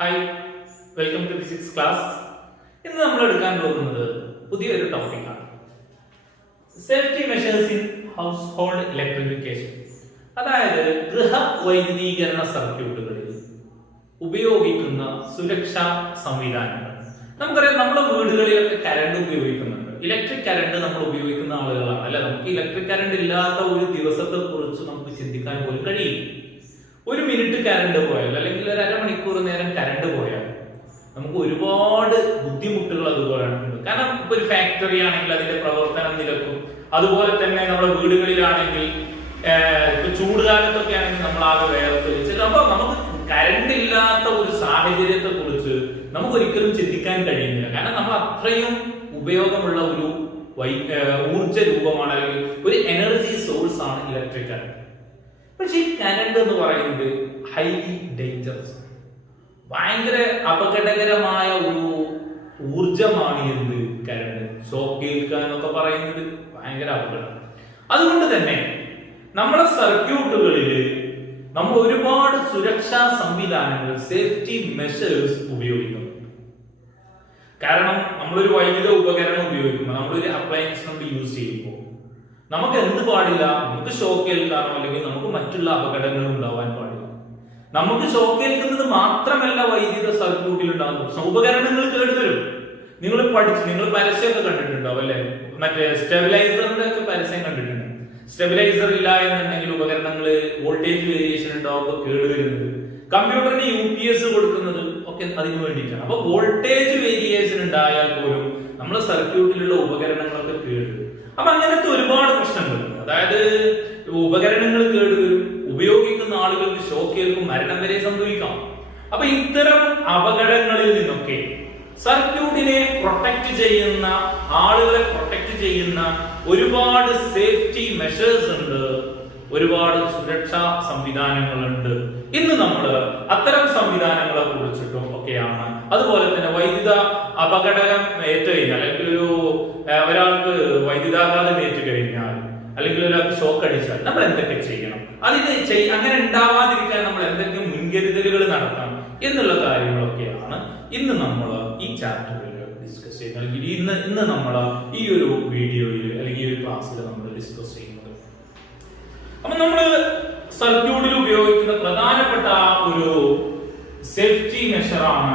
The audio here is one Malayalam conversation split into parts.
Hi, welcome to physics class. ഇന്ന് നമ്മൾ എടുക്കാൻ പോകുന്നത് പുതിയൊരു ടോപ്പിക്കാണ്. Safety measures in house hold electrification. അതായത് ഗൃഹ വൈദ്യുതീകരണ സർക്യൂട്ടുകളിൽ ഉപയോഗിക്കുന്ന സുരക്ഷാ സംവിധാനങ്ങൾ. നമുക്കറിയാം, നമ്മുടെ വീടുകളിലൊക്കെ കറണ്ട് ഉപയോഗിക്കുന്നുണ്ട്. ഇലക്ട്രിക് കറണ്ട് നമ്മൾ ഉപയോഗിക്കുന്ന ആളുകളാണ് അല്ലെ. നമുക്ക് ഇലക്ട്രിക് കറണ്ട് ഇല്ലാത്ത ഒരു ദിവസത്തെ കുറിച്ച് നമുക്ക് ചിന്തിക്കാൻ പോലും കഴിയില്ല. ഒരു മിനിറ്റ് കറണ്ട് പോയാൽ അല്ലെങ്കിൽ ഒരു അരമണിക്കൂർ നേരം കറണ്ട് പോയാൽ നമുക്ക് ഒരുപാട് ബുദ്ധിമുട്ടുകൾ അതുപോലെയാണ്. കാരണം ഇപ്പൊ ഒരു ഫാക്ടറി ആണെങ്കിൽ അതിന്റെ പ്രവർത്തനം നിലക്കും. അതുപോലെ തന്നെ നമ്മുടെ വീടുകളിലാണെങ്കിൽ ഇപ്പൊ ചൂടുകാലത്തൊക്കെ ആണെങ്കിൽ നമ്മൾ ആകെ വേർതിരിച്ച് അപ്പൊ നമുക്ക് കറണ്ട് ഇല്ലാത്ത ഒരു സാഹചര്യത്തെ കുറിച്ച് നമുക്ക് ഒരിക്കലും ചിന്തിക്കാൻ കഴിയുന്നില്ല. കാരണം നമ്മൾ അത്രയും ഉപയോഗമുള്ള ഒരു ഊർജ രൂപമാണ് അല്ലെങ്കിൽ ഒരു എനർജി സോഴ്സ് ആണ് ഇലക്ട്രിക് കറണ്ട്. പക്ഷെ ഈ കറണ്ട് എന്ന് പറയുന്നത് ഹൈലി ഡേഞ്ചറസ്, ഭയങ്കര അപകടകരമായ ഒരു ഊർജമാണ്. എന്ത് കറണ്ട് ഷോക്ക് ഏൽക്കുക എന്നൊക്കെ പറയുന്നത് ഭയങ്കര അപകടം. അതുകൊണ്ട് തന്നെ നമ്മുടെ സർക്യൂട്ടുകളിൽ നമ്മൾ ഒരുപാട് സുരക്ഷാ സംവിധാനങ്ങൾ, സേഫ്റ്റി മെഷേഴ്സ് ഉപയോഗിക്കുന്നു. കാരണം നമ്മളൊരു വൈദ്യുത ഉപകരണം ഉപയോഗിക്കുമ്പോൾ, നമ്മളൊരു അപ്ലയൻസ് നമ്മൾ യൂസ് ചെയ്യുമ്പോൾ നമുക്ക് എന്ത് പാടില്ല? നമുക്ക് ഷോക്ക് ഏൽക്കാനോ അല്ലെങ്കിൽ നമുക്ക് മറ്റുള്ള അപകടങ്ങൾ ഉണ്ടാവാൻ പാടില്ല. നമുക്ക് ഷോക്ക് ഏൽക്കുന്നത് മാത്രമല്ല വൈദ്യുത സർക്യൂട്ടിൽ ഉണ്ടാകുന്ന ഉപകരണങ്ങൾ കേടുവരും. നിങ്ങൾ പരസ്യമൊക്കെ കണ്ടിട്ടുണ്ടാവും അല്ലെ? മറ്റേ സ്റ്റെബിലൈസറിന്റെ ഒക്കെ പരസ്യം കണ്ടിട്ടുണ്ട്. സ്റ്റെബിലൈസർ ഇല്ല എന്നുണ്ടെങ്കിൽ ഉപകരണങ്ങൾ വോൾട്ടേജ് വേരിയേഷൻ ഉണ്ടാവുമ്പോൾ കേടുവരുന്നത്. കമ്പ്യൂട്ടറിന് UPS കൊടുക്കുന്നത് ഒക്കെ അതിന് വേണ്ടിയിട്ടാണ്. അപ്പൊ വോൾട്ടേജ് വേരിയേഷൻ ഉണ്ടായാൽ പോലും നമ്മുടെ സർക്യൂട്ടിലുള്ള ഉപകരണങ്ങളൊക്കെ കേടുവരും. അപ്പൊ അങ്ങനത്തെ ഒരുപാട് പ്രശ്നങ്ങളുണ്ട്. അതായത് ഉപകരണങ്ങൾ കേടുവരും, ഉപയോഗിക്കുന്ന ആളുകൾക്ക് ഷോക്ക് ഏൽക്കും, മരണം വരെ സംഭവിക്കാം. അപ്പൊ ഇത്തരം അപകടങ്ങളിൽ നിന്നൊക്കെ സർക്യൂട്ടിനെ പ്രൊട്ടക്ട് ചെയ്യുന്ന, ആളുകളെ പ്രൊട്ടക്ട് ചെയ്യുന്ന ഒരുപാട് സേഫ്റ്റി മെഷേഴ്സ് ഉണ്ട്, ഒരുപാട് സുരക്ഷാ സംവിധാനങ്ങളുണ്ട്. ഇന്ന് നമ്മൾ അത്തരം സംവിധാനങ്ങളെ കുറിച്ചിട്ടും ഒക്കെയാണ്. അതുപോലെ തന്നെ വൈദ്യുത അപകടം ഏറ്റു കഴിഞ്ഞാൽ അല്ലെങ്കിൽ ഒരാൾക്ക് വൈദ്യുതാഘാതം ഏറ്റു കഴിഞ്ഞാൽ അല്ലെങ്കിൽ ഒരാൾക്ക് ഷോക്ക് അടിച്ചാൽ നമ്മൾ എന്തൊക്കെ ചെയ്യണം, അങ്ങനെ ഉണ്ടാവാതിരിക്കാൻ നമ്മൾ എന്തൊക്കെ മുൻകരുതലുകൾ നടത്തണം എന്നുള്ള കാര്യങ്ങളൊക്കെയാണ് ഇന്ന് നമ്മൾ ഈ ചാപ്റ്ററിൽ ഡിസ്കസ് ചെയ്യുന്നത്. ഇന്ന് നമ്മൾ ഈ ഒരു വീഡിയോയിൽ അല്ലെങ്കിൽ ഈ ഒരു ക്ലാസ്സിൽ നമ്മൾ ഡിസ്കസ് ചെയ്യുന്നത്. അപ്പൊ നമ്മൾ സർക്യൂട്ടിൽ ഉപയോഗിക്കുന്ന പ്രധാനപ്പെട്ട ഒരു സേഫ്റ്റി മെഷറാണ്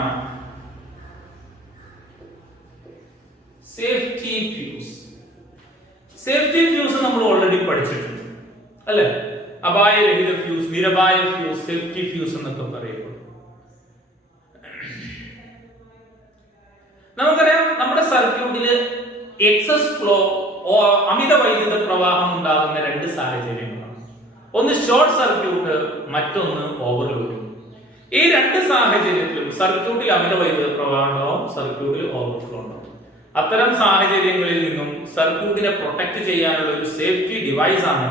സേഫ്റ്റി ഫ്യൂസ്. സേഫ്റ്റി ഫ്യൂസ് നമ്മൾ ഓൾറെഡി പഠിച്ചിട്ടുണ്ട് അല്ലെ? അപായരഹിത ഫ്യൂസ്, നിരപായ ഫ്യൂസ്, സേഫ്റ്റി ഫ്യൂസ് എന്നൊക്കെ പറയുമ്പോൾ നമുക്കറിയാം, നമ്മുടെ സർക്യൂട്ടില് എക്സസ് ഫ്ലോ, അമിത വൈദ്യുത പ്രവാഹം ഉണ്ടാകുന്ന രണ്ട് സാഹചര്യങ്ങളാണ്. ഒന്ന് ഷോർട്ട് സർക്യൂട്ട്, മറ്റൊന്ന് ഓവർലോഡ്. ഈ രണ്ട് സാഹചര്യത്തിലും സർക്യൂട്ടിൽ അമിത വൈദ്യുത പ്രവാഹം ഉണ്ടാവും, സർക്യൂട്ടിൽ ഓവർഫ്ലോ ഉണ്ടാവും. അത്തരം സാഹചര്യങ്ങളിൽ നിന്നും സർക്യൂട്ടിനെ പ്രൊട്ടക്ട് ചെയ്യാനുള്ള ഒരു സേഫ്റ്റി ഡിവൈസ് ആണ്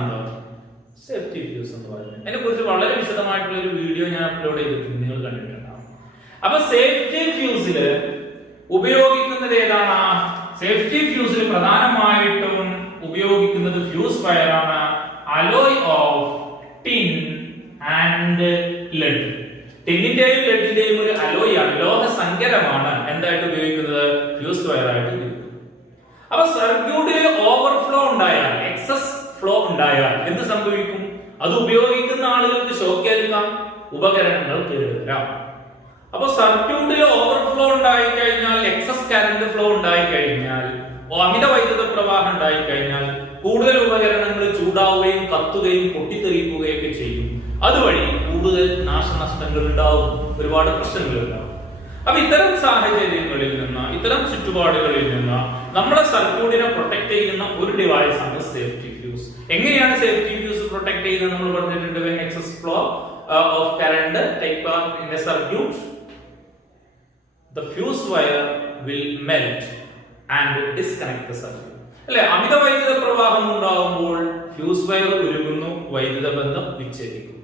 സേഫ്റ്റി ഫ്യൂസ് എന്ന് പറയുന്നത്. അതിനെ കുറിച്ച് വളരെ വിശദമായിട്ടുള്ള ഒരു വീഡിയോ ഞാൻ അപ്ലോഡ് ചെയ്തിട്ടുണ്ട്, നിങ്ങൾ കണ്ടിട്ടുണ്ടാവും. അപ്പൊ സേഫ്റ്റി ഫ്യൂസില് ഉപയോഗിക്കുന്നത് ഏതാണ്? സേഫ്റ്റി ഫ്യൂസിൽ പ്രധാനമായിട്ടും ഉപയോഗിക്കുന്നത് ഫ്യൂസ് വയറാണ്, alloy of tin and lead. ടിന്നിന്റെയും ലെഡിന്റെയും ഒരു അലോയ് ആണ്, ലോഹ സങ്കരമാണ് എന്തായിട്ട് ഉപയോഗിക്കുന്നത്? ഫ്യൂസ് വയറായിട്ട് ഉപയോഗിക്കുന്നത്. അപ്പൊ സർക്യൂട്ടിൽ ഓവർഫ്ലോ ഉണ്ടായാൽ, എക്സസ് ഫ്ലോ ഉണ്ടായാൽ എന്ത് സംഭവിക്കും? അത് ഉപയോഗിക്കുന്ന ആളുകൾക്ക് ഷോക്ക് ഏൽക്കാം, ഉപകരണങ്ങൾ കേടുവരാം. അപ്പൊ സർക്യൂട്ടിൽ ഓവർഫ്ലോ ഉണ്ടായി കഴിഞ്ഞാൽ, എക്സസ് കറന്റ് ഫ്ലോ ഉണ്ടായി കഴിഞ്ഞാൽ, അമിത വൈദ്യുത പ്രവാഹം ഉണ്ടായി കഴിഞ്ഞാൽ കൂടുതൽ ഉപകരണങ്ങൾ ചൂടാവുകയും കത്തുകയും പൊട്ടിത്തെറിക്കുകയും ഒക്കെ ചെയ്യും. അതുവഴി കൂടുതൽ നാശനഷ്ടങ്ങൾ ഉണ്ടാവും, ഒരുപാട് പ്രശ്നങ്ങൾ ഉണ്ടാവും. അപ്പൊ ഇത്തരം സാഹചര്യങ്ങളിൽ നിന്ന്, ഇത്തരം ചുറ്റുപാടുകളിൽ നിന്ന് നമ്മളെ സർക്യൂട്ടിനെ പ്രൊട്ടക്ട് ചെയ്യുന്ന ഒരു ഡിവൈസ് ആണ് സേഫ്റ്റി ഫ്യൂസ്. എങ്ങനെയാണ് സേഫ്റ്റി ഫ്യൂസ് പ്രൊട്ടക്ട് ചെയ്യുന്നത് നമ്മൾ പറഞ്ഞിട്ടുണ്ട്. when excess flow of current take part in a circuit, the fuse wire will melt and disconnect the circuit. അല്ലെ? അമിത വൈദ്യുത പ്രവാഹം ഉണ്ടാകുമ്പോൾ ഫ്യൂസ് വയർ ഉരുകുന്നു, വൈദ്യുത ബന്ധം വിച്ഛേദിക്കുന്നു.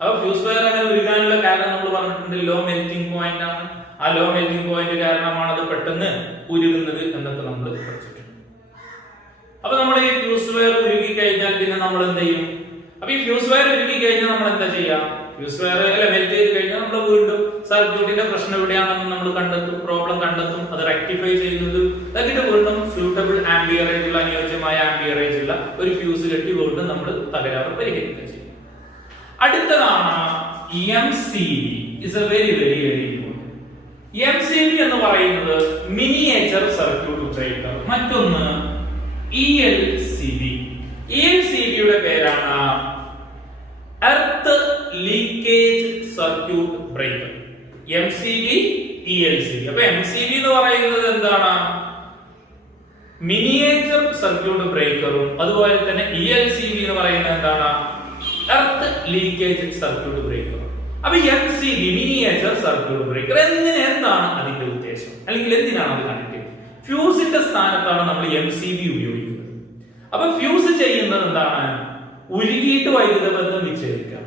അപ്പൊ ഫ്യൂസ് വയർ അങ്ങനെ ഉരുകാനുള്ള കാരണം നമ്മൾ പറഞ്ഞിട്ടുണ്ട്, ലോ മെൽറ്റിംഗ് പോയിന്റ് ആണ്. ആ ലോ മെൽറ്റിംഗ് പോയിന്റ് കാരണമാണ് അത് പെട്ടെന്ന് ഉരുകുന്നത് എന്നൊക്കെ നമ്മൾ പഠിച്ചിട്ടുണ്ട്. അപ്പൊ നമ്മൾ ഈ ഫ്യൂസ് വയർ ഉരുകി കഴിഞ്ഞാൽ പിന്നെ നമ്മൾ എന്ത് ചെയ്യും? അപ്പൊ ഈ ഫ്യൂസ് വയർ ഉരുകി കഴിഞ്ഞാൽ നമ്മൾ എന്താ ചെയ്യാം? ഫ്യൂസ് വയർ മെൽറ്റ് ചെയ്ത് കഴിഞ്ഞാൽ നമ്മൾ വീണ്ടും സർക്യൂട്ടിന്റെ പ്രശ്നം എവിടെയാണെന്ന് നമ്മൾ കണ്ടെത്തും, പ്രോബ്ലം കണ്ടെത്തും, അത് റെക്ടിഫൈ ചെയ്യുന്നതും എന്നിട്ട് വീണ്ടും സ്യൂട്ടബിൾ ആംബിയറേജ് ഉള്ള അനുയോജ്യമായ ആംബിയറേജ് ഉള്ള ഒരു ഫ്യൂസ് കെട്ടി വീണ്ടും നമ്മൾ തകരാറ് പരിഹരിക്കുക ചെയ്യും. അടുത്തതാണ് MCB. is a very important. MCB എന്ന് പറയുന്നത് മിനിയേച്ചർ സർക്യൂട്ട് ബ്രേക്കർ. മറ്റൊന്ന് ELCB. ELCB-യുടെ പേരാണ് earth leakage circuit breaker. MCB, ELCB. അപ്പൊ MCB എന്ന് പറയുന്നത് എന്താണ്? മിനിയേച്ചർ സർക്യൂട്ട് ബ്രേക്കറും അതുപോലെ തന്നെ ELCB എന്ന് പറയുന്നത് എന്താണ്? Earth leakage circuit breaker. അപ്പൊ MCB മിനിയേച്ചർ സർക്യൂട്ട് ബ്രേക്കർ എന്താണ് അതിന്റെ ഉദ്ദേശം, അല്ലെങ്കിൽ എന്തിനാണ് അത് കണക്ട് ചെയ്യുന്നത്? ഫ്യൂസിന്റെ സ്ഥാനത്താണ് നമ്മൾ MCB ഉപയോഗിക്കുന്നത്. അപ്പൊ ഫ്യൂസ് ചെയ്യുന്നത് എന്താണ്? ഉരുകിയിട്ട് വൈദ്യുത ബന്ധം വിച്ഛേദിക്കുക.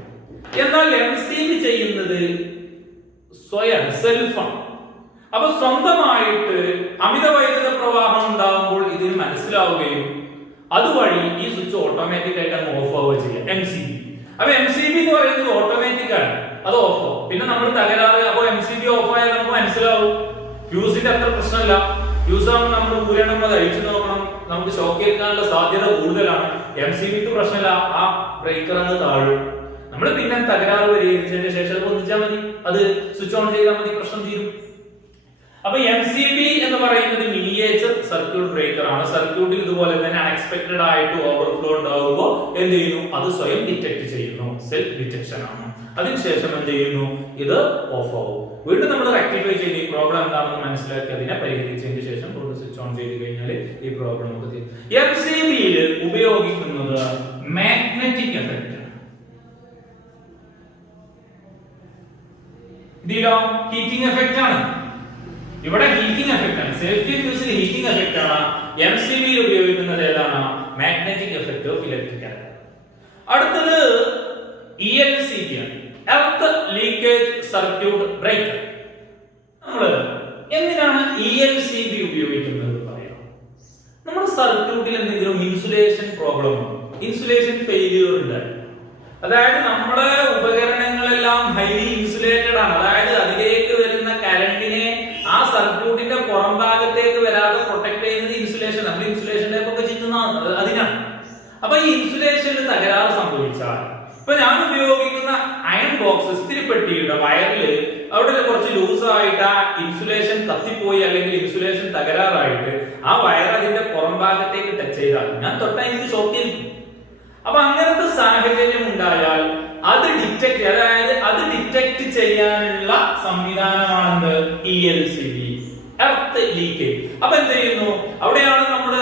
എന്നാൽ MCB ചെയ്യുന്നത് സ്വയം സെൽഫാണ്. അപ്പൊ സ്വന്തമായിട്ട് അമിത വൈദ്യുത പ്രവാഹം ഉണ്ടാകുമ്പോൾ ഇതിന് മനസ്സിലാവുകയും അതുവഴി ഈ സ്വിച്ച് ഓട്ടോമാറ്റിക് ആയിട്ട് അങ്ങ് ഓഫ് ആവുക ചെയ്യാം MCB. അപ്പൊ MCB എന്ന് പറയുന്നത് ഓട്ടോമാറ്റിക് ആണ്, അത് ഓഫ് ആവും. പിന്നെ നമ്മൾ തകരാറ്, അപ്പൊ MCB ഓഫ് ആയാൽ നമുക്ക് മനസ്സിലാവും ഫ്യൂസിന്റെ അത്ര പ്രശ്നമില്ല. ഫ്യൂസ് ആകുമ്പോൾ നമ്മൾ ഊരണം, അത് അഴിച്ചു നോക്കണം, നമുക്ക് ഷോക്ക് ഏൽക്കാനുള്ള സാധ്യത കൂടുതലാണ്. MCBക്ക് പ്രശ്നമില്ല, ആ ബ്രേക്കർ അങ്ങ് താഴും. നമ്മൾ പിന്നെ തകരാറ് പരിഹരിച്ചതിന് ശേഷം അത് പൊന്തിച്ചാൽ മതി, അത് സ്വിച്ച് ഓൺ ചെയ്താൽ മതി, പ്രശ്നം തീരും. അപ്പൊ MCB എന്ന് പറയുന്നത് മിനിയേച്ചർ സർക്യൂട്ട് ബ്രേക്കർ ആണ്. സർക്യൂട്ടിൽ ഇതുപോലെ തന്നെ അൺഎക്സ്പെക്ടഡ് ആയിട്ട് ഓവർഫ്ലോ ഉണ്ടാകുമ്പോൾ എന്ത് ചെയ്യുന്നു? അത് സ്വയം ഡിറ്റക്ട് ചെയ്യുന്നു, സെൽഫ് ഡിറ്റക്ഷൻ ആണ്. അതിനുശേഷം എന്ത് ചെയ്യുന്നു? ഇത് ഓഫ് ആവും. വീണ്ടും നമ്മൾ റെക്ടിഫൈ ചെയ്ത് ഈ പ്രോബ്ലം എന്താണെന്ന് മനസ്സിലാക്കി അതിനെ പരിഹരിച്ചതിന് ശേഷം വീണ്ടും സ്വിച്ച് ഓൺ ചെയ്ത് കഴിഞ്ഞാൽ ഈ പ്രോബ്ലം നമുക്ക് തീരും. MCBയിൽ ഉപയോഗിക്കുന്നത് മാഗ്നറ്റിക് എഫക്റ്റ് ആണ്. ഇതിലോ ഹീറ്റിംഗ് എഫക്റ്റ് ആണ്. ഇവിടെ ഹീറ്റിംഗ് എഫക്റ്റ് ആണ്. സേഫ്റ്റി ഫ്യൂസിൽ ഹീറ്റിംഗ് എഫക്റ്റ് ആണ്. MCBയിൽ ഉപയോഗിക്കുന്നത് ഏതാണ്? Magnetic effect of electric current. അടുത്തത് ELCB ആണ്, എർത്ത് ലീക്കേജ് സർക്യൂട്ട് ബ്രേക്കർ. നമ്മൾ എന്തിനാണ് ELCB ഉപയോഗിക്കുന്നത് പറയാം. നമ്മുടെ സർക്യൂട്ടിൽ എന്തെങ്കിലും ഇൻസുലേഷൻ പ്രോബ്ലം, ഇൻസുലേഷൻ ഫെയിലിയർ ഉണ്ടായി, അതായത് നമ്മുടെ ഉപകരണങ്ങളെല്ലാം ഹൈലി ഇൻസുലേറ്റഡ് ആണ്, അതായത് അതിലേക്ക് വരുന്ന കറണ്ടിനെ ആ സർക്യൂട്ടിന്റെ പുറം ഭാഗത്തേക്ക് വരാതെ പ്രൊട്ടക്ട് ചെയ്യുന്നത് ഇൻസുലേഷൻ. നമ്മൾ ഇൻസുലേഷൻ ടൈപ്പ് ഒക്കെ ചെയ്യുന്നതാണ് അതിനാണ്. അപ്പൊ ഈ ഇൻസുലേഷനിൽ തകരാറ് സംഭവിച്ചാൽ, ഇപ്പൊ ഞാൻ ഉപയോഗിക്കുന്ന അയൺ ബോക്സ് സ്ഥിരപ്പെട്ടിയുടെ വയറിൽ അവിടെ കുറച്ച് ലൂസ് ആയിട്ട് ആ ഇൻസുലേഷൻ കത്തിപ്പോയി, അല്ലെങ്കിൽ ഇൻസുലേഷൻ തകരാറായിട്ട് ആ വയർ അതിന്റെ പുറം ഭാഗത്തേക്ക് ടച്ച് ചെയ്താൽ ഞാൻ തൊട്ടാൽ എനിക്ക് ഷോക്ക് ഏൽക്കും. അപ്പൊ അങ്ങനത്തെ സാഹചര്യം ഉണ്ടായാൽ അത് ഡിറ്റക്ട്, അതായത് അത് ഡിറ്റക്ട് ചെയ്യാനുള്ള സംവിധാനമാണെന്ന് ELCB, എർത്ത് ലീക്കേജ്. അപ്പൊ എന്ത് ചെയ്യുന്നു? അവിടെയാണ് നമ്മള്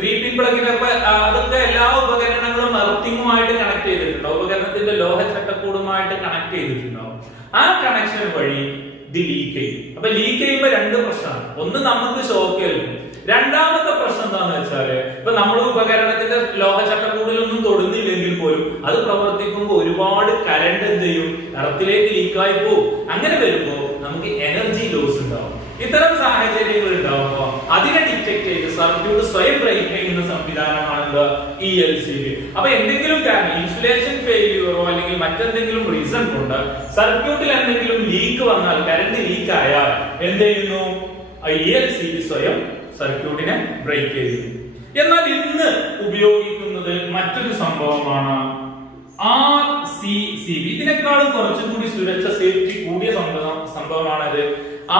3-pin പ്ലഗിനൊക്കെ അതൊക്കെ എല്ലാ ഉപകരണങ്ങളും എർത്തിങ്ങുമായിട്ട് കണക്ട് ചെയ്തിട്ടുണ്ടാവും, ഉപകരണത്തിന്റെ ലോഹ ചട്ടക്കൂടുമായിട്ട് കണക്ട് ചെയ്തിട്ടുണ്ടാവും. ആ കണക്ഷൻ വഴി ഇത് ലീക്ക് ചെയ്യും. അപ്പൊ ലീക്ക് ചെയ്യുമ്പോൾ രണ്ട് പ്രശ്നമാണ്. ഒന്ന്, നമുക്ക് ഷോക്ക് ഏൽക്കും. രണ്ടാമത്തെ പ്രശ്നം എന്താണെന്ന് വെച്ചാല്, ഇപ്പൊ നമ്മൾ ഉപകരണത്തിന്റെ ലോഹ ചട്ടക്കൂടിലൊന്നും തൊടുന്നില്ലെങ്കിൽ പോലും അത് പ്രവർത്തിക്കുമ്പോൾ ഒരുപാട് കറണ്ട് എന്ത് ചെയ്യും? എർത്തിലേക്ക് ലീക്കായി പോകും. അങ്ങനെ വരുമ്പോൾ നമുക്ക് എനർജി ലോസ് ഉണ്ടാവും. ഇത്തരം സാഹചര്യങ്ങൾ ഉണ്ടാവുമ്പോൾ അതിനെ ഡിറ്റക്ട് ചെയ്ത് സർക്യൂട്ട് സ്വയം ബ്രേക്ക് ചെയ്യുന്ന സംവിധാനമാണ് ELCB. അപ്പൊ എന്തെങ്കിലും കാരണം ഇൻസുലേഷൻ ഫെയിലിയറോ അല്ലെങ്കിൽ മറ്റെന്തെങ്കിലും റീസൺ കൊണ്ട് സർക്യൂട്ടിൽ എന്തെങ്കിലും ലീക്ക് വന്നാൽ, കറണ്ട് ലീക്ക് ആയാൽ എന്ത് ചെയ്യുന്നു? ELCB സ്വയം സർക്യൂട്ടിനെ ബ്രേക്ക് ചെയ്യുന്നു. എന്നാൽ ഇന്ന് ഉപയോഗിക്കുന്നത് മറ്റൊരു സംഭവമാണ് RCCB. ഇതിനേക്കാളും കുറച്ചും കൂടി സുരക്ഷ, സേഫ്റ്റി കൂടിയ സംഭവമാണത്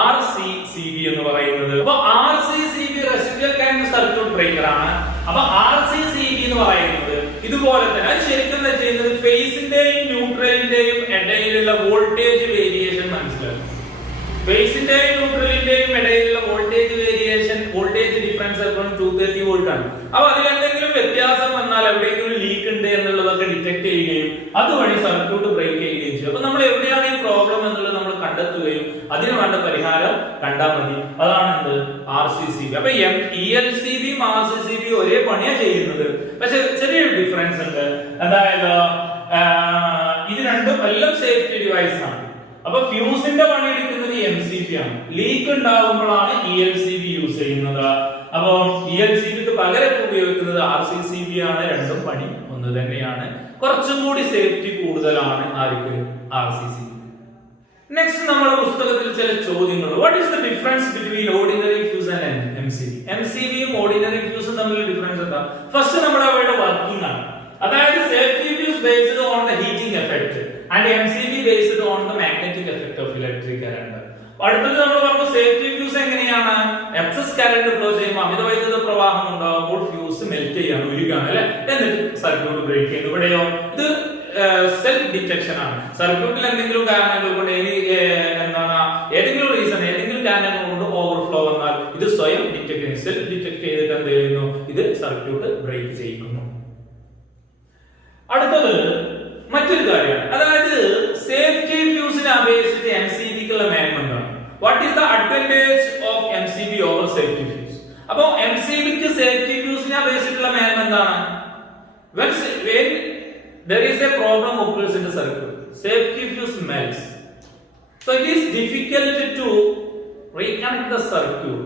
RCCB എന്ന് പറയുന്നത്. അപ്പൊ RCCB residual current circuit breaker ആണ്. അപ്പൊ RCCB എന്ന് പറയുന്നത് ഇതുപോലെ തന്നെ, അത് ശരിക്കും ചെയ്യുന്നത് ഫേസിന്റെയും ന്യൂട്രലിന്റെയും ഇടയിലുള്ള വോൾട്ടേജ് വേരിയേഷൻ മനസ്സിലാക്കും. ഫേസിന്റെയും ന്യൂട്രലിന്റെയും ഇടയിലുള്ള വോൾട്ടേജ് വേരിയേഷൻ, വോൾട്ടേജ് ഡിഫറൻസ് എപ്പോഴും 230 വോൾട്ട് ആണ്. അപ്പൊ അതിലെന്തെങ്കിലും വ്യത്യാസം വന്നാൽ, എവിടെയെങ്കിലും ലീക്ക് ഉണ്ട് എന്നുള്ളതൊക്കെ ഡിറ്റക്ട് ചെയ്യുകയും അതുവഴി സർക്യൂട്ട് ബ്രേക്ക് ചെയ്യുകയും ചെയ്യും. അപ്പൊ നമ്മൾ എവിടെയാണ് ഈ പ്രോബ്ലം എന്നുള്ളത് നമ്മൾ കണ്ടെത്തുകയും അതിന് വേണ്ട പരിഹാരം കണ്ടാൽ മതി. അതാണ് എന്ത്? RCCB. അപ്പൊ ELCB RCCB ഒരേ പണിയാ ചെയ്യുന്നത്, പക്ഷെ ചെറിയൊരു ഡിഫറൻസ് ഉണ്ട്. അതായത് ഇത് രണ്ടും എല്ലാം സേഫ്റ്റി ഡിവൈസ് ആണ്. അപ്പൊ ഫ്യൂസിന്റെ പണി എടുക്കുന്നത് MCB ആണ്. ലീക്ക് ഉണ്ടാകുമ്പോഴാണ് ELCB യൂസ് ചെയ്യുന്നത്. അപ്പൊ ELCBക്ക് പകരം ഉപയോഗിക്കുന്നത് RCCB ആണ്. രണ്ടും പണി ഒന്ന് തന്നെയാണ്. കുറച്ചും കൂടി സേഫ്റ്റി കൂടുതലാണ് ആർക്ക്? RCC. നെക്സ്റ്റ് നമ്മുടെ പുസ്തകത്തിൽ ചില ചോദ്യങ്ങൾ. What is the difference between ordinary fuse and MCB? MCBയും ഓർഡിനറി ഫ്യൂസും തമ്മിലുള്ള ഡിഫറൻസ് എന്താ? ഫസ്റ്റ് നമ്മൾ അവയുടെ വർക്കിംഗ് ആണ്. അതായത് safety fuse based on the heating effect and MCB based on the magnetic effect of electric current. അടുത്തത് നമ്മൾ പറഞ്ഞു സേഫ്റ്റി ഫ്യൂസ് എങ്ങനെയാണ്? എക്സസ് കറന്റ് ഫ്ലോ ചെയ്യുമ്പോൾ അമിത വൈദ്യുത പ്രവാഹം ഉണ്ടാകുമ്പോൾ ഫ്യൂസ് മെൽറ്റ് ചെയ്യാണ്, ഉരുകാണ് അല്ലെ, എന്നിട്ട് സർക്യൂട്ട് ബ്രേക്ക് ചെയ്യുന്നു. ഇവിടെയോ ഇത് സെൽഫ് ഡിറ്റക്ഷൻ ആണ്. സർക്യൂട്ടിൽ എന്തെങ്കിലും കാരണങ്ങൾ കൊണ്ട് ഏതെങ്കിലും റീസൺ ഏതെങ്കിലും കാരണങ്ങൾ കൊണ്ട് ഓവർഫ്ലോ വന്നാൽ ഇത് സ്വയം ഡിറ്റക്ട് ചെയ്യും, സെൽഫ് ഡിറ്റക്ട് ചെയ്തിട്ട് എന്ത് ചെയ്യുന്നു? ഇത് സർക്യൂട്ട് ബ്രേക്ക് ചെയ്യിക്കുന്നു. അടുത്തത് മറ്റൊരു കാര്യമാണ്, അതായത് സേഫ്റ്റി ഫ്യൂസിനെ അപേക്ഷിച്ച് MCBക്കുള്ള മേന്മ എന്താണ്? What is the advantage of MCB over safety fuse? അപ്പോ MCBക്ക് സേഫ്റ്റി ഫ്യൂസിനെ അപേക്ഷിച്ചുള്ള മേന്മ എന്താണ്? when there is a problem occurs in the circuit, safety fuse melts, so it is difficult to reconnect the circuit.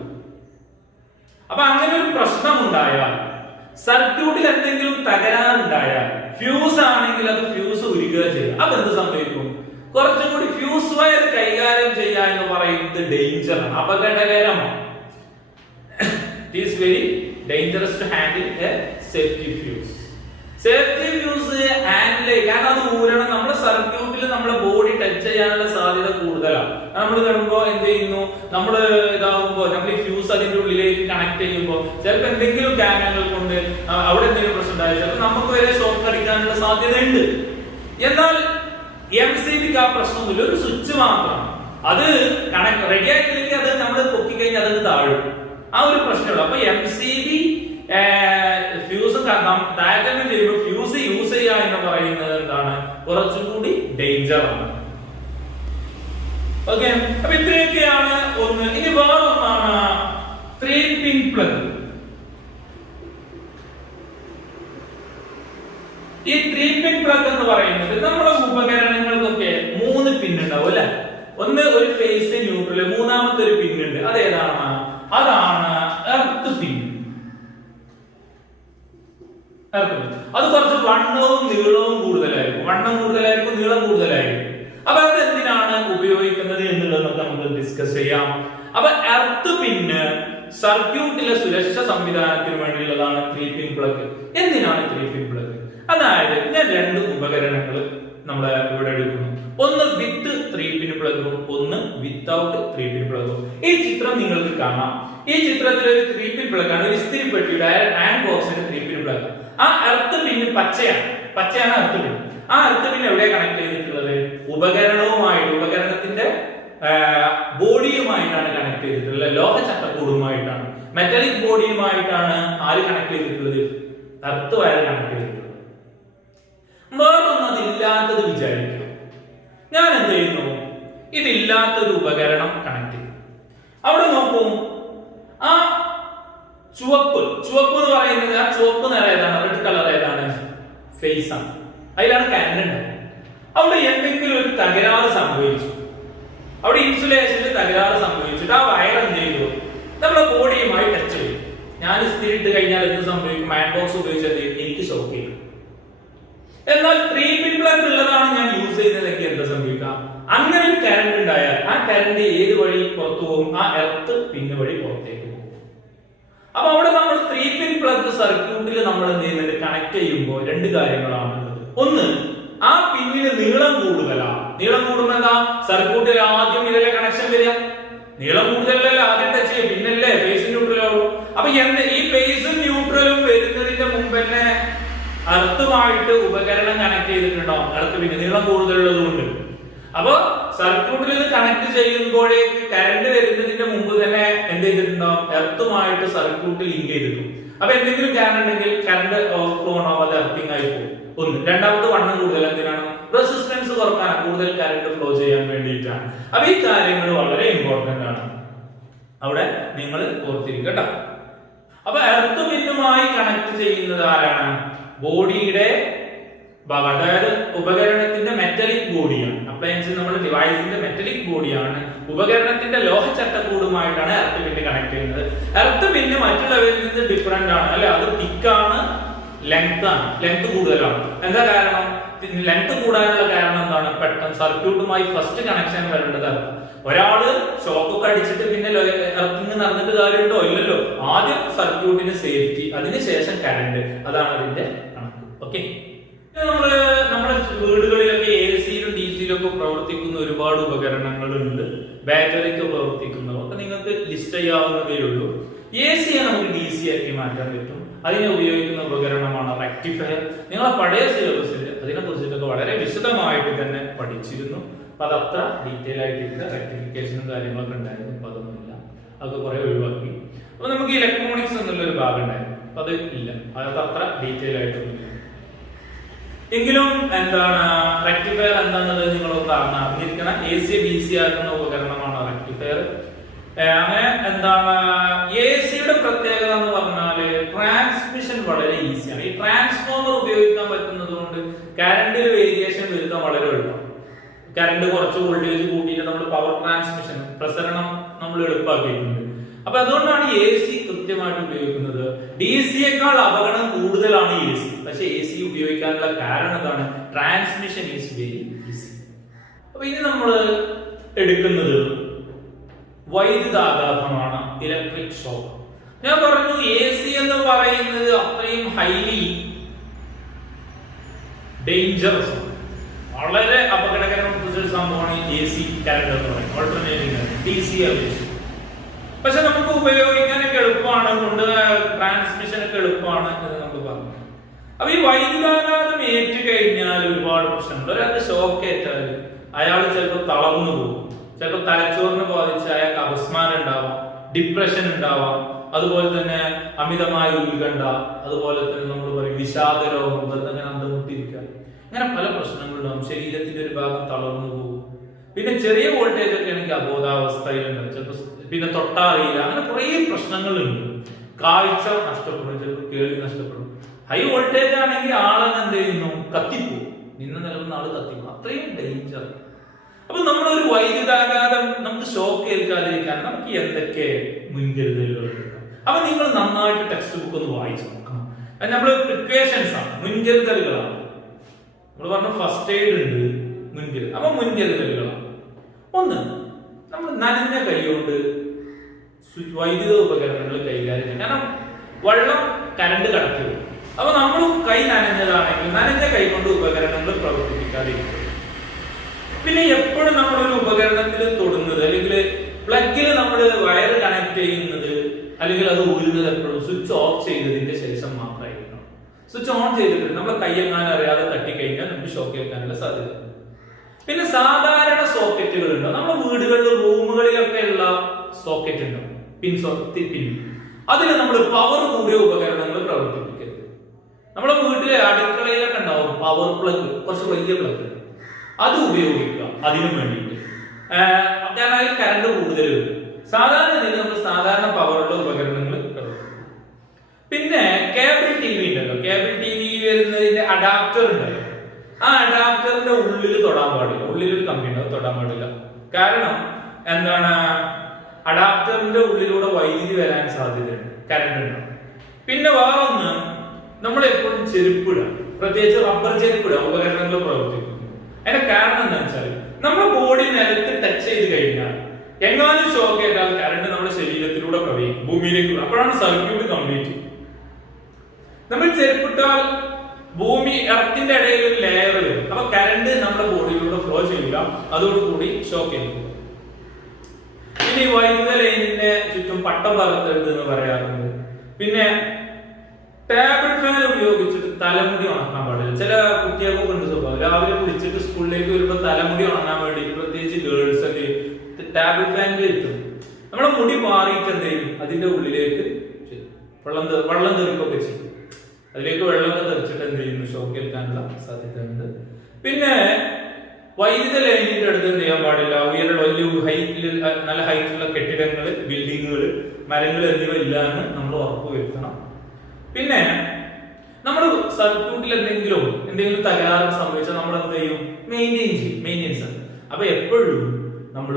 അപ്പൊ അങ്ങനെ ഒരു പ്രശ്നം ഉണ്ടായാൽ, സർക്യൂട്ടിൽ എന്തെങ്കിലും തകരാറുണ്ടായാൽ, ഫ്യൂസ് ആണെങ്കിൽ അത് ഫ്യൂസ് ഉരുകുക ചെയ്യും. അപ്പൊ എന്ത് സംഭവിക്കും? കുറച്ചും കൂടി ഫ്യൂസ് വയർ കൈകാര്യം ചെയ്യുക എന്ന് പറയുന്നത് ഡേഞ്ചറാണ്, അപകടകരമാണ്. It is very dangerous to handle a safety fuse. Safety fuse handle ചെയ്യും, കാരണം അത് ഊരണം. നമ്മുടെ സർക്യൂട്ടിൽ നമ്മുടെ ബോഡി ടച്ച് ചെയ്യാനുള്ള സാധ്യത കൂടുതലാണ്. നമ്മൾ കിടക്കുമ്പോൾ എന്ത് ചെയ്യുന്നു, നമ്മൾ ഇതാകുമ്പോൾ നമ്മൾ ഈ ഫ്യൂസ് അതിന്റെ ഉള്ളിലേക്ക് കണക്ട് ചെയ്യുമ്പോൾ ചിലപ്പോൾ എന്തെങ്കിലും കാരണങ്ങൾ കൊണ്ട് അവിടെ എന്തെങ്കിലും പ്രശ്നം ഉണ്ടായാൽ ചിലപ്പോൾ നമുക്ക് വരെ ഷോക്ക് അടിക്കാനുള്ള സാധ്യത ഉണ്ട്. എന്നാൽ MCBക്ക് ആ പ്രശ്നമൊന്നുമില്ല, ഒരു സ്വിച്ച് മാത്രമാണ്. അത് കണക്ട് റെഡി ആയിട്ടില്ലെങ്കിൽ അത് നമ്മൾ പൊക്കി കഴിഞ്ഞാൽ അത് താഴും, ആ ഒരു പ്രശ്നമുള്ളൂ. അപ്പൊ MCB ഫ്യൂസ് താരതമ്യം ചെയ്യുമ്പോൾ ഫ്യൂസ് യൂസ് ചെയ്യുക എന്ന് പറയുന്നത് എന്താണ്? കുറച്ചും കൂടി ഡേഞ്ചർ ആണ്. ഓക്കെ, അപ്പൊ ഇത്രയൊക്കെയാണ് ഒന്ന്. ഇനി വേറെ ഒന്നാണ് 3-pin പ്ലഗ്. ഈ 3-pin പ്ലഗ് എന്ന് പറയുന്നത് നമ്മുടെ ഉപകരണങ്ങൾക്കൊക്കെ 3 പിൻ ഉണ്ടാവും അല്ലെ. ഒന്ന് ഒരു ഫേസ് ന്യൂട്രൽ, മൂന്നാമത്തെ ഒരു പിൻ ഉണ്ട്. അതേതാണ്? അതാണ് എർത്ത് പിൻ. അത് കുറച്ച് വണ്ണവും നീളവും കൂടുതലായിരിക്കും, വണ്ണം കൂടുതലായിരിക്കും, നീളം കൂടുതലായിരിക്കും. അപ്പൊ അത് എന്തിനാണ് ഉപയോഗിക്കുന്നത് എന്നുള്ളത് നമുക്ക് ഡിസ്കസ് ചെയ്യാം. അപ്പൊ എർത്ത് പിന്ന് സർക്യൂട്ടിലെ സുരക്ഷ സംവിധാനത്തിന് വേണ്ടിയുള്ളതാണ് 3-pin പ്ലഗ്. എന്തിനാണ് 3-pin പ്ലഗ്? അതായത് ഞാൻ 2 ഉപകരണങ്ങൾ നമ്മളെ ഇവിടെ എടുക്കുന്നു. ഒന്ന് വിത്ത് 3-pin പ്ലഗും ഒന്ന് വിത്തൗട്ട് 3-pin പ്ലഗും. ഈ ചിത്രം നിങ്ങൾക്ക് കാണാം. ഈ ചിത്രത്തിൽ ഒരു 3-pin പ്ലഗ് ആണ്, ഒരു ഇസ്തിരിപ്പെട്ടിയുടെ ഹാൻഡ് ബോക്സിന്റെ 3-pin പ്ലഗ്. ആ എർത്ത് പിൻ പച്ചയാണ് എർത്ത് പിൻ. ആ എർത്ത് പിൻ എവിടെ കണക്ട് ചെയ്തിട്ടുള്ളത്? ഉപകരണത്തിന്റെ ബോഡിയുമായിട്ടാണ് കണക്ട് ചെയ്തിട്ടുള്ളത്, ലോഹ ചട്ടക്കൂടുമായിട്ടാണ്, മെറ്റാലിക് ബോഡിയുമായിട്ടാണ് ആര് കണക്ട് ചെയ്തിട്ടുള്ളത്? എർത്ത് വയർ കണക്ട് ചെയ്തിട്ടുള്ളത്. വേറൊന്നും അതില്ലാത്തത് വിചാരിക്കും. ഞാൻ എന്ത് ചെയ്യുന്നു? ഇതില്ലാത്തൊരു ഉപകരണം കണക്ട് ചെയ്യും. അവിടെ നോക്കൂ, ആ ചുവപ്പ് എന്ന് പറയുന്നത്, ആ ചുവപ്പ് നിറം ഏതാണ്? റെഡ് കളർ ഏതാണ്? ഫേസ് ആണ്. അതിലാണ് കറന്റ് ഉണ്ടാവുക. അവിടെ എന്തെങ്കിലും ഒരു തകരാറ് സംഭവിച്ചു, അവിടെ ഇൻസുലേഷനിൽ തകരാറ് സംഭവിച്ചിട്ട് ആ വയർ എന്ത് ചെയ്തു? നമ്മുടെ ബോഡിയുമായി ടച്ച് ചെയ്യും. ഞാൻ ഇസ്തിരി ഇട്ട് കഴിഞ്ഞാൽ എന്ത് സംഭവിക്കും? ഹാൻഡ് ബോക്സ് ഉപയോഗിച്ചത് എനിക്ക് ഷോക്ക് ചെയ്യും. എന്നാൽ 3-pin പ്ലഗ് ഉള്ളതാണ് ഞാൻ യൂസ് ചെയ്യുന്നതൊക്കെ എന്താ സംഭവിക്കാം? അങ്ങനെ ഒരു കറന്റ് ഉണ്ടായാൽ ആ കറന്റ് ഏത് വഴി പുറത്തു പോകും? ആ എർത്ത് പിൻ വഴി പുറത്തേക്ക് പോകും. അപ്പൊ അവിടെ നമ്മൾ 3-pin പ്ലഗ് സർക്യൂട്ടിൽ നമ്മൾ എന്ത് ചെയ്യുന്നുണ്ട്? കണക്ട് ചെയ്യുമ്പോൾ 2 കാര്യങ്ങളാണ് ഉള്ളത്. ഒന്ന്, ആ പിന്നിന് നീളം കൂടുതലാണ്. നീളം കൂടുമ്പോൾ എന്താ? സർക്യൂട്ടിൽ ആദ്യം ഇതിലെ കണക്ഷൻ വരിക. നീളം കൂടുതലല്ലേ ആദ്യം ടച്ച് ചെയ്യും, പിന്നല്ലേ ഫേസ് ന്യൂട്രലോ. അപ്പൊ ഈ ഫേസും ന്യൂട്രലും വരുന്നതിന്റെ മുമ്പ് തന്നെ എർത്തുമായിട്ട് ഉപകരണം കണക്ട് ചെയ്തിട്ടുണ്ടോ? എർത്ത് പിന്നെ നീളം കൂടുതലുള്ളത് കൊണ്ട്. അപ്പൊ സർക്യൂട്ടിൽ ഇത് കണക്ട് ചെയ്യുമ്പോഴേക്ക് കറണ്ട് വരുന്നതിന്റെ മുമ്പ് തന്നെ എന്ത് ചെയ്തിട്ടുണ്ടോ? എർത്തുമായിട്ട് സർക്യൂട്ട് ലിങ്ക് ചെയ്തിട്ടും. അപ്പൊ എന്തെങ്കിലും കറണ്ട് ഉണ്ടെങ്കിൽ കറണ്ട് ഓവർഫ്ലോ ആവാതെ എർത്തിങ് ആയി പോകും. ഒന്ന്. രണ്ടാമത് വണ്ണം കൂടുതൽ എന്തിനാണ്? റെസിസ്റ്റൻസ് കുറക്കാൻ, കൂടുതൽ കറണ്ട് ഫ്ലോ ചെയ്യാൻ വേണ്ടിയിട്ടാണ്. അപ്പൊ ഈ കാര്യങ്ങൾ വളരെ ഇമ്പോർട്ടന്റ് ആണ്, അവിടെ നിങ്ങൾ ഓർത്തിരിക്കുക കേട്ടോ. അപ്പൊ എർത്ത് പിന്നുമായി കണക്ട് ചെയ്യുന്നത് ആരാണ്? ബോഡിയുടെ ഭാഗം, അതായത് ഉപകരണത്തിന്റെ മെറ്റലിക് ബോഡിയാണ്. അപ്ലയൻസ് നമ്മുടെ ഡിവൈസിന്റെ മെറ്റലിക് ബോഡിയാണ്. ഉപകരണത്തിന്റെ ലോഹ ചട്ടക്കൂടുമായിട്ടാണ് എർത്ത് പിന്ന് കണക്ട് ചെയ്യുന്നത്. എർത്ത് പിന്ന് മറ്റുള്ളവരിൽ നിന്ന് ഡിഫറെന്റ് ആണ് അല്ലെ. അത് തിക്കാണ്, ലെങ്ത് കൂടുതലാണ്. എന്താ കാരണം? ലെങ്ത് കൂടാനുള്ള കാരണം എന്താണ്? പെട്ടെന്ന് സർക്യൂട്ടുമായി ഫസ്റ്റ് കണക്ഷൻ വരേണ്ടത് ഒരാള് ഷോക്കൊക്കെ അടിച്ചിട്ട് പിന്നെ എർത്തിങ് നടന്നിട്ട് കാര്യമുണ്ടോ? ഇല്ലല്ലോ. ആദ്യം സർക്യൂട്ടിന് സേഫ്റ്റി, അതിനുശേഷം കറണ്ട്. അതാണ് അതിന്റെ കണക്ക്. ഓക്കെ. നമ്മുടെ വീടുകളിലൊക്കെ AC-യിലും DC-യിലും ഒക്കെ പ്രവർത്തിക്കുന്ന ഒരുപാട് ഉപകരണങ്ങളുണ്ട്. ബാറ്ററിക്ക് പ്രവർത്തിക്കുന്നവ ഒക്കെ നിങ്ങൾക്ക് ലിസ്റ്റ് ചെയ്യാവുന്നതേ ഉള്ളൂ. AC-യെ നമുക്ക് DC ആക്കി മാറ്റാൻ പറ്റും. അതിനെ ഉപയോഗിക്കുന്ന ഉപകരണമാണ് റെക്ടിഫയർ. നിങ്ങളെ പഴയ സിലബസിൽ അതിനെ കുറിച്ചിട്ടൊക്കെ വളരെ വിശദമായിട്ട് തന്നെ പഠിച്ചിരുന്നു. അപ്പൊ അതത്ര ഡീറ്റെയിൽ ആയിട്ടില്ല. റെക്ടിഫിക്കേഷനും കാര്യങ്ങളൊക്കെ ഉണ്ടായിരുന്നു. അപ്പൊ അതൊന്നുമില്ല, അതൊക്കെ കുറെ ഒഴിവാക്കി. അപ്പൊ നമുക്ക് ഇലക്ട്രോണിക്സ് എന്നുള്ളൊരു ഭാഗം ഉണ്ടായിരുന്നു. അപ്പൊ അത് ഇല്ല, അതത്ര ഡീറ്റെയിൽ ആയിട്ടൊന്നുമില്ല. എങ്കിലും എന്താണ് റെക്ടിഫയർ എന്താണെന്നത് നിങ്ങളൊക്കെ അറിഞ്ഞിരിക്കണം. AC DC ആക്കുന്ന ഉപകരണമാണ് റെക്ടിഫയർ. അങ്ങനെ എന്താണ് AC-യുടെ പ്രത്യേകത എന്ന് പറഞ്ഞാല് ട്രാൻസ്മിഷൻ വളരെ ഈസിയാണ്. ഈ ട്രാൻസ്ഫോമർ ഉപയോഗിക്കാൻ പറ്റുന്നത് കൊണ്ട് കറണ്ടിൽ വേരിയേഷൻ വരുത്താൻ വളരെ എളുപ്പമാണ്. കറണ്ട് കുറച്ച് വോൾട്ടേജ് കൂട്ടിയിട്ട് നമ്മൾ പവർ ട്രാൻസ്മിഷൻ പ്രസരണം നമ്മൾ എളുപ്പമാക്കിയിട്ടുണ്ട്. അപ്പൊ അതുകൊണ്ടാണ് AC കൃത്യമായിട്ട് ഉപയോഗിക്കുന്നത്. DC-യേക്കാൾ അപകടം കൂടുതലാണ് AC. പക്ഷെ AC ഉപയോഗിക്കാനുള്ള കാരണം എന്താണ്? Transmission is very easy. അപ്പൊ ഇനി നമ്മൾ എടുക്കുന്നത് വൈദ്യുതാഘാതമാണ്, ഇലക്ട്രിക് ഷോക്ക്. ഞാൻ പറഞ്ഞു AC എന്ന് പറയുന്നത് അത്രയും ഹൈലി ഡേഞ്ചറസ്, വളരെ അപകടകരമായ ഒരു സംഭവമാണ് AC കറണ്ട് എന്ന് പറയുന്നത്. ഓൾട്ടർനേറ്റിംഗ് DC അപേക്ഷിച്ച്. പക്ഷെ നമുക്ക് ഉപയോഗിക്കാനൊക്കെ എളുപ്പമാണ്, കൊണ്ട് ട്രാൻസ്മിഷൻ ഒക്കെ എളുപ്പമാണ് എന്ന് നമുക്ക് പറഞ്ഞു. അപ്പൊ ഈ വൈദ്യുതാഘാതം ഏറ്റു കഴിഞ്ഞാൽ ഒരുപാട് പ്രശ്നങ്ങൾ. ഒരാൾക്ക് ഷോക്ക് ഏറ്റാൽ അയാൾ ചിലപ്പോൾ തളർന്നു പോകും, ചിലപ്പോൾ തലച്ചോറിന് ബാധിച്ച് അയാൾക്ക് അപസ്മാരം ഉണ്ടാവാം, ഡിപ്രഷൻ ഉണ്ടാവാം, അതുപോലെ തന്നെ അമിതമായ ഉത്കണ്ഠ, അതുപോലെ തന്നെ നമ്മൾ പറയും വിഷാദ രോഗം, അങ്ങനെ അന്തമുട്ടിരിക്കുക, ഇങ്ങനെ പല പ്രശ്നങ്ങളുണ്ടാവും. ശരീരത്തിന്റെ ഒരു ഭാഗം തളർന്നു പോകും. പിന്നെ ചെറിയ വോൾട്ടേജ് ഒക്കെ ആണെങ്കിൽ അബോധാവസ്ഥയിലുണ്ടാവും, ചിലപ്പോൾ പിന്നെ തൊട്ടറിയില്ല, അങ്ങനെ കുറെ പ്രശ്നങ്ങളുണ്ട്. കാഴ്ച നഷ്ടപ്പെടും, ചിലപ്പോൾ കേൾവി നഷ്ടപ്പെടും. ഹൈ വോൾട്ടേജ് ആണെങ്കിൽ ആളെന്ന് എന്ത് ചെയ്യുന്നു? കത്തിപ്പോകും, നിന്ന് നിലവുന്ന ആള് കത്തിപ്പോകും. അത്രയും ഡേഞ്ചർ. അപ്പൊ നമ്മളൊരു വൈദ്യുതാഘാതം നമുക്ക് ഷോക്ക് ഏൽക്കാതിരിക്കാൻ നമുക്ക് എന്തൊക്കെ മുൻകരുതലുകൾ എടുക്കാം? അപ്പൊ നിങ്ങൾ നന്നായിട്ട് ടെക്സ്റ്റ് ബുക്ക് ഒന്ന് വായിച്ചു നോക്കണം. അത് നമ്മൾ പ്രിക്കോഷൻസ് ആണ്, മുൻകരുതലുകളാണ്. നമ്മൾ പറഞ്ഞു ഫസ്റ്റ് എയ്ഡ് ഉണ്ട്, മുൻകരുതൽ. അപ്പൊ മുൻകരുതലുകളാണ്. ഒന്ന്, നമ്മൾ നനഞ്ഞ കൈ കൊണ്ട് വൈദ്യുത ഉപകരണങ്ങൾ കൈകാര്യം ചെയ്യും. കാരണം വെള്ളം കറണ്ട് കടത്തി. അപ്പൊ നമ്മൾ കൈ നനഞ്ഞതാണെങ്കിൽ നനഞ്ഞ കൈ കൊണ്ട് ഉപകരണങ്ങൾ പ്രവർത്തിപ്പിക്കാതിരിക്കും. പിന്നെ എപ്പോഴും നമ്മളൊരു ഉപകരണത്തിൽ തൊടുന്നത് അല്ലെങ്കിൽ പ്ലഗിൽ നമ്മൾ വയർ കണക്ട് ചെയ്യുന്നത് അല്ലെങ്കിൽ അത് ഊരുന്നത് എപ്പോഴും സ്വിച്ച് ഓഫ് ചെയ്തതിന്റെ ശേഷം മാത്രമായിരിക്കണം. സ്വിച്ച് ഓൺ ചെയ്തിട്ട് നമ്മൾ കൈയെങ്ങാനും അറിയാതെ തട്ടിക്കഴിഞ്ഞാൽ നമുക്ക് ഷോക്ക് ഏൽക്കാനുള്ള സാധ്യത. പിന്നെ സാധാരണ സോക്കറ്റുകൾ ഉണ്ട് നമ്മുടെ വീടുകളിൽ, റൂമുകളിലൊക്കെ ഉള്ള സോക്കറ്റ് ഉണ്ടാവും, പിൻ. അതിൽ നമ്മൾ പവർ കൂടിയ ഉപകരണങ്ങൾ പ്രവർത്തിപ്പിക്കരുത്. നമ്മുടെ വീട്ടിലെ അടുക്കളയിലൊക്കെ ഉണ്ടാവും പവർ പ്ലഗ്, കുറച്ച് വലിയ പ്ലഗ്, അത് ഉപയോഗിക്കുക അതിനു വേണ്ടിയിട്ട്. കാരണം അതിൽ കറണ്ട് കൂടുതൽ വരും. സാധാരണ നമ്മൾ സാധാരണ പവറുള്ള ഉപകരണങ്ങൾ പ്രവർത്തിക്കും. പിന്നെ കേബിൾ TV ഉണ്ടല്ലോ, കേബിൾ TV വരുന്നതിന്റെ അഡാപ്റ്റർ ഉണ്ടല്ലോ, ആ അഡാപ്റ്ററിന്റെ ഉള്ളിൽ തൊടാൻ പാടില്ല. ഉള്ളിലൊരു കമ്പി ഉണ്ടാവും, തൊടാൻ പാടില്ല. കാരണം എന്താണ്? അഡാപ്റ്ററിന്റെ ഉള്ളിലൂടെ വൈദ്യുതി വരാൻ സാധ്യതയുണ്ട്, കറണ്ട് ഉണ്ടാവും. പിന്നെ വേറൊന്ന്, നമ്മൾ എപ്പോഴും ചെരുപ്പിടുക, പ്രത്യേകിച്ച് റബ്ബർ ചെരുപ്പിടുക ഉപകരണങ്ങൾ പ്രവർത്തിക്കും. അതിന്റെ കാരണം എന്താ വെച്ചാൽ നമ്മുടെ ബോഡി നിലത്ത് ടച്ച് ചെയ്ത് കഴിഞ്ഞാൽ എങ്ങാനും ഷോക്ക് ഏറ്റാൽ കറണ്ട് നമ്മുടെ ശരീരത്തിലൂടെ പ്രവഹിക്കും, ഭൂമിയിലേക്ക്. അപ്പോഴാണ് സർക്യൂട്ട് കംപ്ലീറ്റ്. നമ്മൾ ചെരുപ്പിട്ടാൽ ഭൂമി എർത്തിന്റെ ഇടയിൽ ഒരു ലെയർ വരും, അപ്പൊ കറണ്ട് നമ്മുടെ ബോഡിയിലൂടെ ഫ്ലോ ചെയ്യില്ല, അതോടുകൂടി ഷോക്ക് ഏൽക്കും. പിന്നെ ഈ വൈദ്യുത ലൈനിന്റെ ചുറ്റും പട്ടം പറത്തരുത് എന്ന് പറയാറുണ്ട്. പിന്നെ ടേബിൾ ഫാൻ ഉപയോഗിച്ചിട്ട് തലമുടി ഉണക്കാൻ പാടില്ല. ചില കുട്ടികൾക്ക് ഉണ്ട് സ്വഭാവം, രാവിലെ കുളിച്ചിട്ട് സ്കൂളിലേക്ക് വരുമ്പോൾ തലമുടി ഉണങ്ങാൻ വേണ്ടി, പ്രത്യേകിച്ച് ഗേൾസ് ഒക്കെ ടേബിൾ ഫാനിൽ എത്തും. നമ്മുടെ മുടി മാറിയിട്ട് എന്ത് ചെയ്യും? അതിന്റെ ഉള്ളിലേക്ക് വെള്ളം തെറിക്കൊക്കെ ചെയ്യും. അതിലേക്ക് വെള്ളമൊക്കെ തെറിച്ചിട്ട് എന്ത് ചെയ്യുന്നു? ഷോക്ക് ഏൽക്കാനുള്ള സാധ്യത ഉണ്ട്. പിന്നെ വൈദ്യുത ലൈനിന്റെ അടുത്ത് എന്ത് ചെയ്യാൻ പാടില്ല? നല്ല ഹൈറ്റുള്ള കെട്ടിടങ്ങൾ, ബിൽഡിങ്ങുകൾ, മരങ്ങൾ എന്നിവ ഇല്ല എന്ന് നമ്മൾ ഉറപ്പുവരുത്തണം. പിന്നെ നമ്മുടെ സർക്യൂട്ടിൽ എന്തെങ്കിലും തകരാറ് സംഭവിച്ചാൽ നമ്മൾ എന്ത് ചെയ്യും? മെയിൻ്റെനൻസ്. അപ്പൊ എപ്പോഴും നമ്മൾ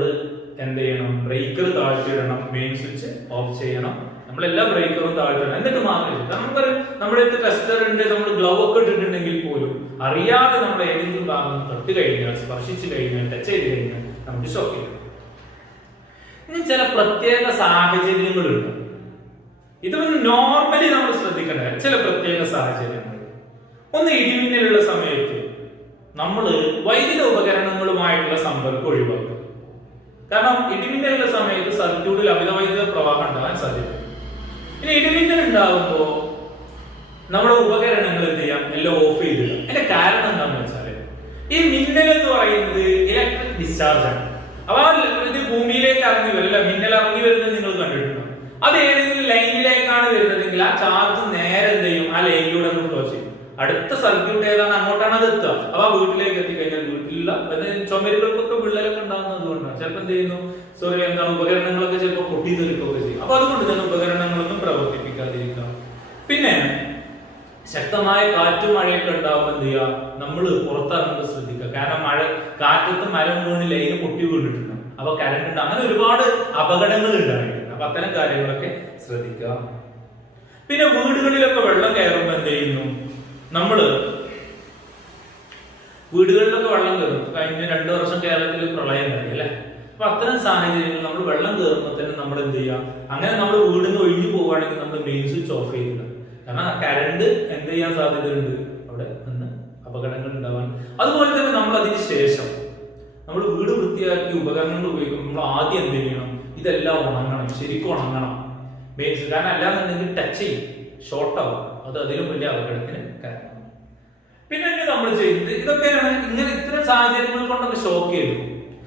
എന്ത് ചെയ്യണം? ബ്രേക്കർ താഴ്ത്തിയിടണം, മെയിൻ സ്വിച്ച് ഓഫ് ചെയ്യണം. നമ്മളെല്ലാ ബ്രേക്കറും താഴ്ത്തണം. എന്നിട്ട് മാത്രമേ നമുക്ക് നമ്മുടെ അടുത്ത് ടെസ്റ്റർ ഉണ്ട്, നമ്മൾ ഗ്ലൗ ഒക്കെ ഇട്ടിട്ടുണ്ടെങ്കിൽ പോലും അറിയാതെ നമ്മൾ ഏതെങ്കിലും ഭാഗം തൊട്ട് കഴിഞ്ഞാൽ, സ്പർശിച്ചു കഴിഞ്ഞാൽ, ടച്ച് ചെയ്ത് കഴിഞ്ഞാൽ നമുക്ക് ഷോക്ക് ചെയ്യും. ഇനി ചില പ്രത്യേക സാഹചര്യങ്ങളുണ്ട്. ഇത് നോർമലി നമ്മൾ ശ്രദ്ധിക്കേണ്ട ചില പ്രത്യേക സാഹചര്യങ്ങൾ. ഒന്ന്, ഇടിമിന്നലുള്ള സമയത്ത് നമ്മൾ വൈദ്യുത ഉപകരണങ്ങളുമായിട്ടുള്ള സമ്പർക്കം ഒഴിവാക്കുക. കാരണം ഇടിമിന്നലുള്ള സമയത്ത് സർക്യൂട്ടിൽ അമിത വൈദ്യുത പ്രവാഹം ഉണ്ടാകാൻ സാധ്യത. ഇനി ഇടിമിന്നൽ ഉണ്ടാകുമ്പോൾ നമ്മുടെ ഉപകരണങ്ങൾ എന്ത് ചെയ്യാം, എല്ലാം ഓഫ് ചെയ്തിടുക. അതിന്റെ കാരണം എന്താണെന്ന് വെച്ചാൽ ഈ മിന്നൽ എന്ന് പറയുന്നത് ഇലക്ട്രിക് ഡിസ്ചാർജ് ആണ്. അപ്പൊ ഇത് ഭൂമിയിലേക്ക് ഇറങ്ങി വരില്ല. മിന്നൽ ഇറങ്ങി വരുന്നത് നിങ്ങൾ കണ്ടിട്ടുണ്ടോ? അത് ഏതെങ്കിലും ലൈനിലേക്കാണ് വരുന്നതെങ്കിൽ ആ ചാർജ് നേരെ എന്ത് ചെയ്യും, ആ ലൈനിലൂടെ ഫ്ലോ ചെയ്യും. അടുത്ത സർക്യൂട്ട് ഏതാണ് അങ്ങോട്ടാണ് അത് എത്തുക. അപ്പൊ ആ വീട്ടിലേക്ക് എത്തിക്കഴിഞ്ഞാൽ വീട്ടിലുള്ള ചുമരുകൾക്കൊക്കെ വിള്ളലൊക്കെ ഉണ്ടാകുന്നത് കൊണ്ടാണ്. ചിലപ്പോൾ എന്ത് ചെയ്യുന്നു, ഉപകരണങ്ങളൊക്കെ ചിലപ്പോൾ പൊട്ടിത്തെറിക്കുകയൊക്കെ ചെയ്യും. അപ്പൊ അതുകൊണ്ട് തന്നെ ഉപകരണങ്ങളൊന്നും പ്രവർത്തിപ്പിക്കാതിരിക്കുക. പിന്നെ ശക്തമായ കാറ്റും മഴയൊക്കെ ഉണ്ടാവുമ്പോൾ എന്ത് ചെയ്യുക, നമ്മൾ പുറത്തിറങ്ങുമ്പോൾ ശ്രദ്ധിക്കുക. കാരണം കാറ്റത്ത് മരം വീണ് ലൈന് പൊട്ടി വീണിട്ടുണ്ട്, അപ്പൊ കറണ്ട് ഉണ്ട്, അങ്ങനെ ഒരുപാട് അപകടങ്ങൾ ഉണ്ടായിട്ടുണ്ട്. അപ്പൊ അത്തരം കാര്യങ്ങളൊക്കെ ശ്രദ്ധിക്കുക. പിന്നെ വീടുകളിലൊക്കെ വെള്ളം കയറുമ്പോൾ എന്ത് ചെയ്യുന്നു, വീടുകളിലൊക്കെ വെള്ളം കയറും. കഴിഞ്ഞ 2 വർഷം കേരളത്തിൽ പ്രളയം ഉണ്ടായി അല്ലെ. അപ്പൊ അത്തരം സാഹചര്യങ്ങളിൽ നമ്മൾ വെള്ളം കയറുമ്പോൾ തന്നെ നമ്മൾ എന്ത് ചെയ്യുക, അങ്ങനെ നമ്മൾ വീടിന് ഒഴിഞ്ഞു പോവുകയാണെങ്കിൽ നമ്മൾ മെയിൻ സ്വിച്ച് ഓഫ് ചെയ്യുക. കാരണം കറണ്ട് എന്ത് ചെയ്യാൻ സാധ്യതയുണ്ട്, അവിടെ നിന്ന് അപകടങ്ങൾ ഉണ്ടാവാൻ. അതുപോലെ തന്നെ നമ്മൾ അതിന് ശേഷം നമ്മൾ വീട് വൃത്തിയാക്കി ഉപകരണങ്ങൾ ഉപയോഗിക്കുമ്പോൾ നമ്മൾ ആദ്യം എന്ത് ചെയ്യണം, ഇതെല്ലാം ഉണങ്ങണം, ശരിക്കും ഉണങ്ങണം മെയിൻ. കാരണം അല്ലാന്നുണ്ടെങ്കിൽ ടച്ച് ചെയ്യും, ഷോർട്ട് ആവും. അത് അതിലും വലിയ അപകടത്തിന് കാരണം. പിന്നെ നമ്മൾ ചെയ്യുന്നത് ഇതൊക്കെയാണ്. ഇത്തരം സാഹചര്യങ്ങൾ കൊണ്ടൊക്കെ ഷോക്ക് ചെയ്തു.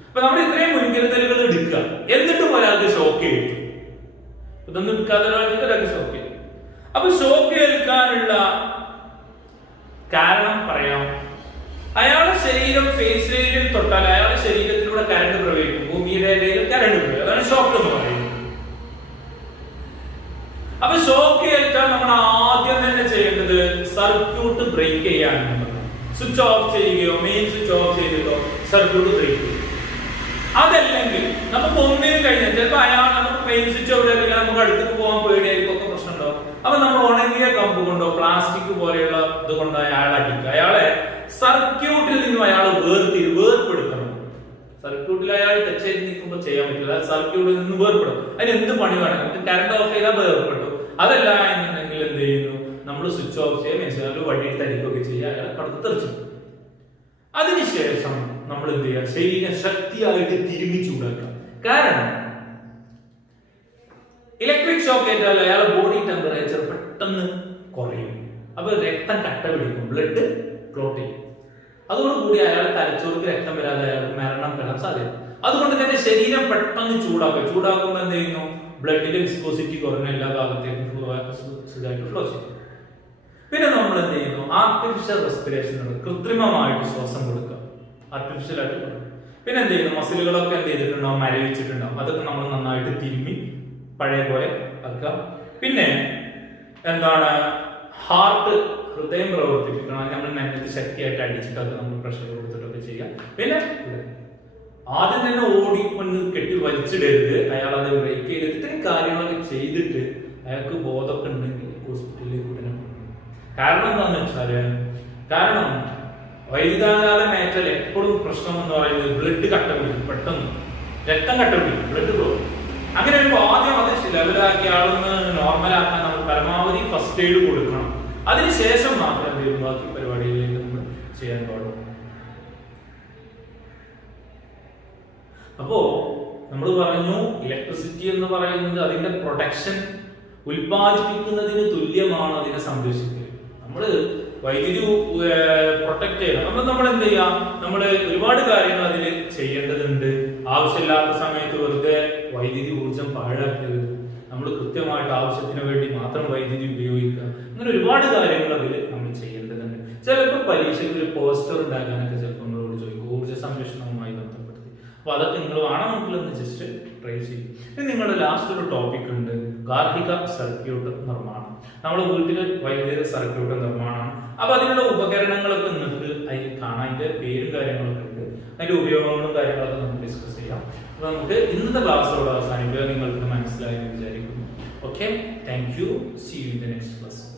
അപ്പൊ നമ്മൾ ഇത്രയും മുൻകരുതലുകൾ എടുക്കുക, എന്നിട്ടും ഒരാൾക്ക് ഷോക്ക് ചെയ്തു. ഇതൊന്നും എടുക്കാതെ ഒരാൾക്ക് ഷോക്ക് ചെയ്തു. അപ്പൊ ഷോക്ക് ഏൽക്കാനുള്ള കാരണം പറയാം. അയാളുടെ ശരീരം ഫേസ് ലൈനിൽ തൊട്ടാൽ അയാളുടെ ശരീരത്തിലൂടെ കറണ്ട് പ്രവഹിക്കും, ഭൂമിയുടെ കറണ്ട് പ്രവഹിക്കും. അതാണ് ഷോക്ക് എന്ന് പറയുന്നത്. അപ്പൊ ഷോക്ക് ഏൽക്കാൻ നമ്മൾ ആദ്യം തന്നെ ചെയ്യേണ്ടത് സർക്യൂട്ട് ബ്രേക്ക് ചെയ്യാനാണ്. സ്വിച്ച് ഓഫ് ചെയ്യുകയോ മെയിൻ സ്വിച്ച് ഓഫ് ചെയ്തിട്ടോ സർക്യൂട്ട് ബ്രേക്ക് ചെയ്യും. അതല്ലെങ്കിൽ നമുക്ക് ഒന്നിനും കഴിഞ്ഞാൽ ചിലപ്പോൾ നമുക്ക് മെയിൻ സ്വിച്ച് എവിടെ നമുക്ക് അടുത്തേക്ക് പോകാൻ പേടിയായിരിക്കും, ഒക്കെ പ്രശ്നമുണ്ടോ. അപ്പൊ നമ്മൾ ഉണങ്ങിയ കമ്പ് കൊണ്ടോ പ്ലാസ്റ്റിക് പോലെയുള്ള ഇത് കൊണ്ടോ അയാളെ അടിക്കുക. അയാളെ സർക്യൂട്ടിൽ നിന്നും അയാൾ വേർപ്പെടുത്തണം. സർക്യൂട്ടിൽ അയാൾ ടച്ച് ചെയ്ത് നിൽക്കുമ്പോൾ ചെയ്യാൻ പറ്റില്ല, സർക്യൂട്ടിൽ നിന്ന് വേർപ്പെടും. അതിന് എന്ത് പണി വേണം, നമുക്ക് കറണ്ട് ഓഫ് ചെയ്താൽ വേർപ്പെടും. അതല്ല എന്നുണ്ടെങ്കിൽ എന്ത് ചെയ്യുന്നു, നമ്മൾ സ്വിച്ച് ഓഫ് ചെയ്യുക, വടിയിട്ട് അടിക്കുകയൊക്കെ ചെയ്യുക, അയാളെ കടത്ത് തെറിച്ചു. അതിനുശേഷം നമ്മൾ എന്ത് ചെയ്യുക, ശരീരം ശക്തിയായിട്ട് തിരുമ്മി ചൂടാക്കുക. കാരണം ഇലക്ട്രിക് ഷോക്ക് ഏറ്റാൽ അയാളുടെ ബോഡി ടെമ്പറേച്ചർ പെട്ടെന്ന് കുറയും. അപ്പൊ രക്തം കട്ട പിടിക്കും, ബ്ലഡ് ക്ലോട്ട് ചെയ്യും. അതോടുകൂടി അയാളെ തലച്ചോർക്ക് രക്തം വരാതെ അയാൾക്ക് മരണം വരാൻ സാധ്യത. അതുകൊണ്ട് തന്നെ ശരീരം പെട്ടെന്ന് ചൂടാക്കുക. ചൂടാക്കുമ്പോൾ എന്ത് ചെയ്യുന്നു, ബ്ലഡിന്റെ വിസ്കോസിറ്റി കുറഞ്ഞ എല്ലാ ഭാഗത്തേക്കും സുഖമായിട്ട് ഫ്ലോ ചെയ്യും. പിന്നെ നമ്മൾ എന്ത് ചെയ്യുന്നു, ആർട്ടിഫിഷ്യൽ റെസ്പിറേഷൻ, കൃത്രിമമായിട്ട് ശ്വാസം കൊടുക്കുക, ആർട്ടിഫിഷ്യൽ ആയിട്ട് കൊടുക്കുക. പിന്നെ എന്ത് ചെയ്യുന്നു, മസിലുകളൊക്കെ എന്ത് ചെയ്തിട്ടുണ്ടാവും, മരവിച്ചിട്ടുണ്ടാവും. അതൊക്കെ നമ്മൾ നന്നായിട്ട് തിരുമ്മി പഴയ പോലെ ആക്കുക. പിന്നെ എന്താണ്, ഹൃദയം പ്രവർത്തിപ്പിക്കണം. നമ്മൾ നെഞ്ചത്ത് ശക്തിയായിട്ട് അടിച്ചിട്ടൊക്കെ നമ്മൾ പ്രഷർ കൊടുത്തിട്ടൊക്കെ ചെയ്യാം. പിന്നെ ആദ്യം തന്നെ ഓടിക്കൊണ്ട് കെട്ടി വലിച്ചിടരുത്, അയാൾ അത് ബ്രേക്ക് ചെയ്ത് ഇത്രയും കാര്യങ്ങളൊക്കെ ചെയ്തിട്ട് അയാൾക്ക് ബോധമൊക്കെ ഉണ്ടെങ്കിൽ ഹോസ്പിറ്റലിലേക്ക് ഉടനെ പോകണം. കാരണം എന്താന്ന് വെച്ചാല്, കാരണം വൈദ്യുതാഘാതമേറ്റാൽ എപ്പോഴും പ്രശ്നം എന്ന് പറയുന്നത് ബ്ലഡ് കട്ട പിടിക്കും, പെട്ടെന്ന് രക്തം കട്ട പിടിക്കും, ബ്ലഡ് പോകും. അങ്ങനെ വരുമ്പോൾ ആദ്യം അത് ലെവലാക്കി ആളൊന്ന് നോർമലാക്കാൻ നമ്മൾ പരമാവധി ഫസ്റ്റ് എയ്ഡ് കൊടുക്കണം. അതിനുശേഷം മാത്രം എന്തെങ്കിലും ബാക്കി പരിപാടികളിലേക്ക് നമ്മൾ ചെയ്യാൻ പാടുള്ളൂ. അപ്പോ നമ്മൾ പറഞ്ഞു, ഇലക്ട്രിസിറ്റി എന്ന് പറയുന്നത് അതിന്റെ പ്രൊട്ടക്ഷൻ ഉൽപ്പാദിപ്പിക്കുന്നതിന് തുല്യമാണ് അതിനെ സംരക്ഷിക്കുക. നമ്മൾ വൈദ്യുതി പ്രൊട്ടക്ട് ചെയ്യണം. നമ്മൾ എന്ത് ചെയ്യാം, നമ്മൾ ഒരുപാട് കാര്യങ്ങൾ അതിൽ ചെയ്യേണ്ടതുണ്ട്. ആവശ്യമില്ലാത്ത സമയത്ത് വെറുതെ വൈദ്യുതി ഊർജം പാഴാക്കരുത്. നമ്മൾ കൃത്യമായിട്ട് ആവശ്യത്തിന് വേണ്ടി മാത്രം വൈദ്യുതി ഉപയോഗിക്കുക. അങ്ങനെ ഒരുപാട് കാര്യങ്ങൾ അതിൽ നമ്മൾ ചെയ്യേണ്ടതുണ്ട്. ചിലപ്പോൾ പരീക്ഷയ്ക്ക് ഒരു പോസ്റ്റർ ഉണ്ടാക്കാനൊക്കെ ചിലപ്പോൾ നമ്മളോട് ചോദിക്കും, ഊർജ്ജ സംരക്ഷണവുമായി ബന്ധപ്പെടുത്തി. അപ്പൊ അതൊക്കെ നിങ്ങൾ വേണമെങ്കിലൊന്ന് ജസ്റ്റ് ട്രൈ ചെയ്യും. ഇനി നിങ്ങളുടെ ലാസ്റ്റ് ഒരു ടോപ്പിക് ഉണ്ട്, ഗാർഹിക സർക്യൂട്ട് നിർമ്മാണം. നമ്മുടെ വീട്ടിൽ വൈദ്യുത സർക്യൂട്ട് നിർമ്മാണമാണ്. അപ്പൊ അതിനുള്ള ഉപകരണങ്ങളൊക്കെ നിങ്ങൾക്ക് അതിൽ കാണാൻ, അതിന്റെ പേരും കാര്യങ്ങളൊക്കെ ഉണ്ട്, അതിന്റെ ഉപയോഗങ്ങളും കാര്യങ്ങളൊക്കെ നമുക്ക് ഡിസ്കസ് ചെയ്യാം. അപ്പൊ നമുക്ക് ഇന്നത്തെ ക്ലാസ്സോട് അവസാനിക്കുക. നിങ്ങൾക്ക് മനസ്സിലായെന്ന് വിചാരിക്കുന്നു. Okay, thank you. See you in the next class.